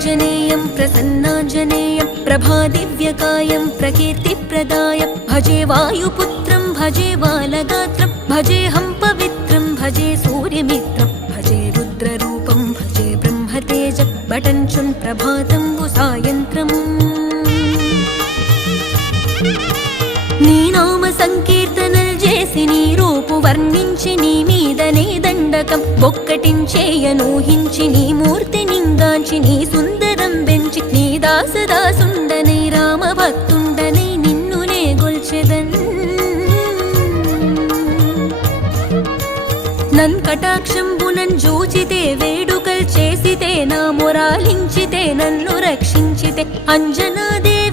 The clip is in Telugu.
आञ्जनेयं प्रसन्नाञ्जनेयं प्रभादिव्यकायं प्रकीर्तिप्रदाय भजे वायुपुत्रं भजे बालगात्रं भजेऽहं पवित्रं भजे सूर्यमित्रं भजे रुद्ररूपं भजे ब्रह्मतेज बटञ्चुन् प्रभातं सायन्त्रम् నీ నామ సంకీర్తనలు చేసి నీ రూపు వర్ణించి నీ మీదనే దండకం ఒక్కటించేయనూహించి నీ మూర్తి నింగాంచి నీ సుందరం పెంచి నీ దాసదాసుండనై రామభక్తుండనై నిన్నునే గొల్చెదన్ నన్ కటాక్షంబునన్ జూచితే వేడుకల్ చేసితే నా మొరాలించితే నన్ను రక్షించితే అంజనాదేవి